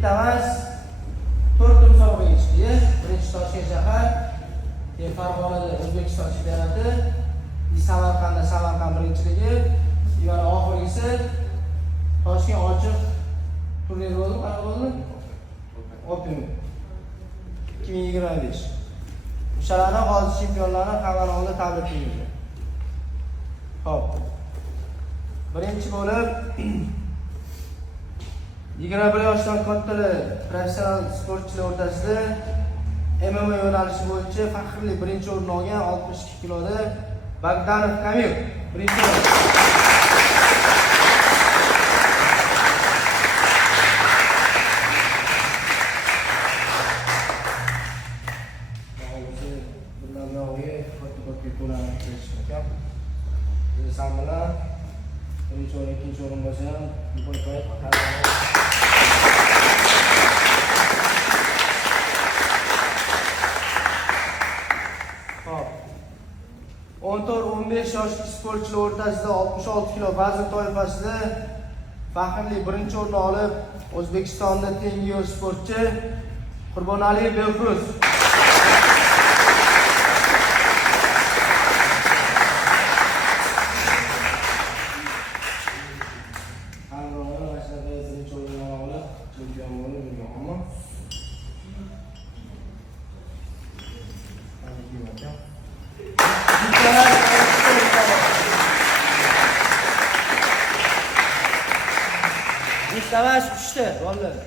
bitta emas, 4 musobaqaga chiqdi. Birinchi Toshkent shahar, Farg'onada O'zbekiston chempionati, Samarqandda Samarqand birinchiligi, yana oxirgisi Toshkent ochiq turnir bo'ldi, qanaqa bo'ldi? Open 2025. O'shalarni hozir chempionlarni hammani oldida tabriklaymiz. Xo'p. Birinchi bo'lib 21 yoshdan kattalar professional sportchilar o'rtasida MMA yo'nalishi bo'yicha faxrli birinchi o'rin olgan 62 kiloda Bagdanov Kamil birinchi o'rin. Sen bilan birinchi o'rin, ikkinchi o'rin bo'lsa ham qo'yib Hop. 14-15 yoshli sportchilar o'rtasida 66 kilo vazn toifasida faxrli birinchi o'rinni olib, O'zbekistonda tengi yo'l sportchi Qurbonaliyev Belfruz. Savaş 3'te vallahi.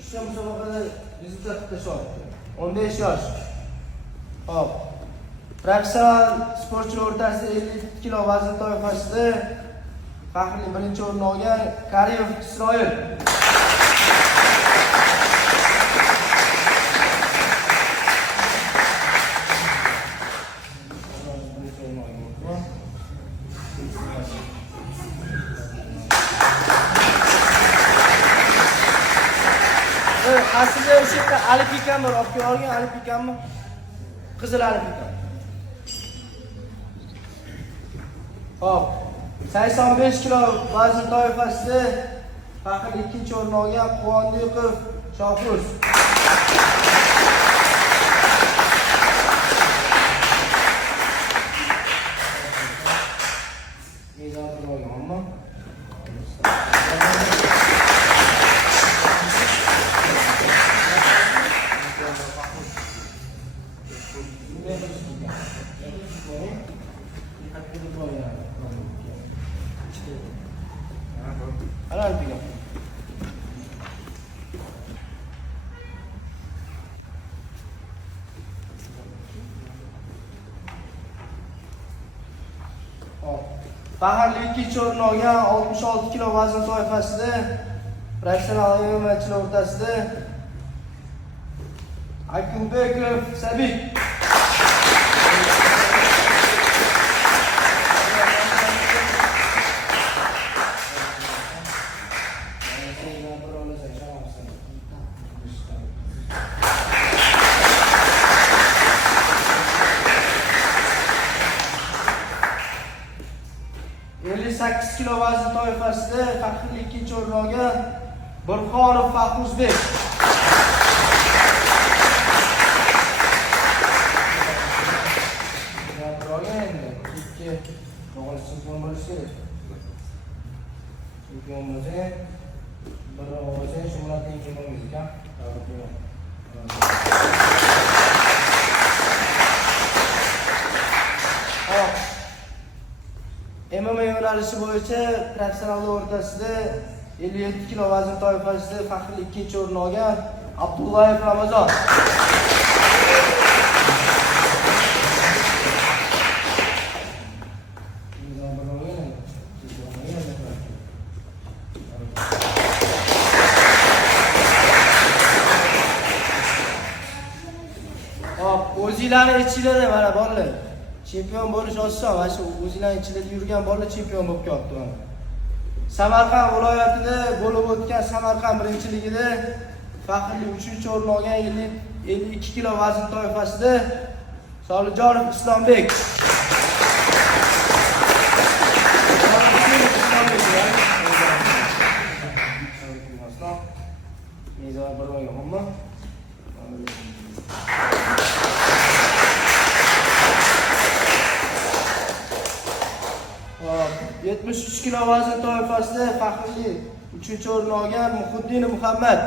3'te musobaqada rezultat tashladi. 15 yosh. Hop. Professional sportchilar o'rtasida 50 kilo vazn toifasida faxrli birinchi o'rinni olgan Karimov Isroil. Aslida o'sha yerda alipikam bor, olib kelgan alipikammi? Qizil alipikam. Hop. 85 kilo vazn toifasida faxrli ikkinchi o'rin olgan Quvondiqov Shohruz. Faxrli ikkinchi o'rin olgan 66 kilo vazn toifasida professional MMAchilar o'rtasida Akubekov Sabit. Kilo vazn toifasida faxrli ikkinchi o'rin olgan Burxonov Faxruzbek. Chempion bo'lishi kerak. Chempion bo'lsa, bir o'zi shu bilan teng kelmaymiz ekan. MMA yo'nalishi bo'yicha professionallar o'rtasida 57 kilo vazn toifasida faxrli ikkinchi o'rin olgan Abdullayev Ramazon. Hop, o'zinglarni ichinglarda mana bolalar. Chempion bo'lish oson, mana shu o'zinglarning ichida yurgan bolalar chempion bo'lib ketdi mana. Samarqand viloyatida bo'lib o'tgan Samarqand birinchiligida faxrli 3-o'rin olgan 52 kilo vazn toifasida Solijonov Islombek. Mezon birmaga, xo'pmi? 73 kilo vazn toifasida faxrli 3-o'rinni olgan Muhiddin Muhammad.